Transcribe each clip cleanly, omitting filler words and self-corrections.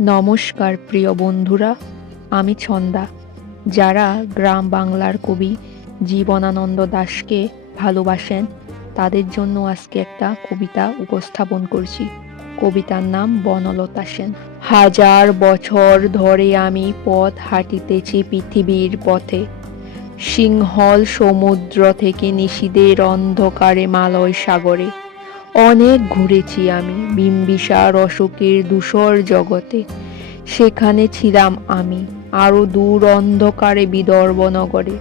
নমস্কার প্রিয় বন্ধুরা, আমি ছন্দা। যারা গ্রাম বাংলার কবি জীবনানন্দ দাশকে ভালোবাসেন তাদের জন্য আজকে একটা কবিতা উপস্থাপন করছি। কবিতার নাম বনলতা সেন। হাজার বছর ধরে আমি পথ হাঁটিতেছি পৃথিবীর পথে, সিংহল সমুদ্র থেকে নিশীদের অন্ধকারে মালয় সাগরে। অনেক ঘুরেছি আমি বিম্বিসার অশোকের ধূসর জগতে, সেখানে ছিলাম আমি আরো দূর অন্ধকারে বিদর্ভ নগরে।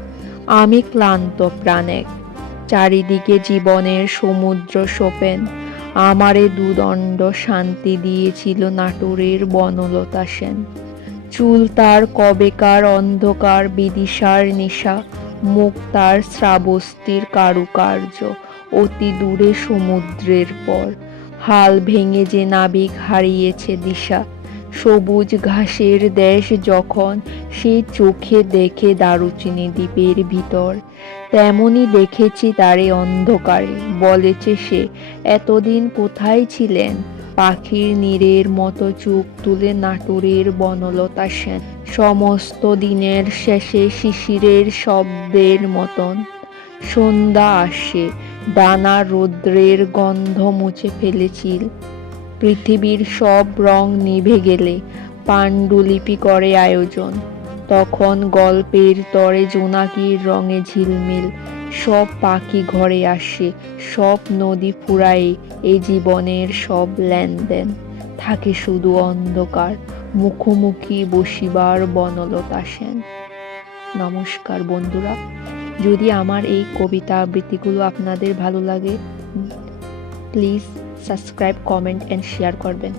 আমি ক্লান্ত প্রাণে, চারিদিকে জীবনের সমুদ্র সোপেন, আমারে দুদণ্ড শান্তি দিয়েছিল নাটোরের বনলতা সেন। চুল তার কবেকার অন্ধকার বিদিশার নিশা, মুখ তার শ্রাবস্তির কারুকার্য, অতি দূরে সমুদ্রের পর। হাল ভেঙে যে নাবিক হারিয়েছে দিশা, সবুজ ঘাসের দেশ যখন সে চোখে দেখে দারুচিনি দ্বীপের ভিতর, তেমনি দেখেছি তারে অন্ধকারে। বলেছে সে, এতদিন কোথায় ছিলেন? পাখির নীড়ের মতো চোখ তুলে নাটোরের বনলতা সেন। সমস্ত দিনের শেষে শিশিরের শব্দের মতন সন্ধ্যা আসে, ডানা রৌদ্রের গন্ধ মুছে ফেলেছিল। পৃথিবীর সব রং নিভে গেলে পাণ্ডুলিপি করে আয়োজন, তখন গল্পের তরে জোনাকির রঙে ঝিলমিল। সব পাখি ঘরে আসে, সব নদী ফুরায়ে, এই জীবনের সব লেনদেন। থাকে শুধু অন্ধকার, মুখোমুখি বসিবার বনলতা সেন। নমস্কার বন্ধুরা, যদি আমার এই কবিতা আবৃত্তিগুলো আপনাদের ভালো লাগে, please subscribe, comment and share করবেন।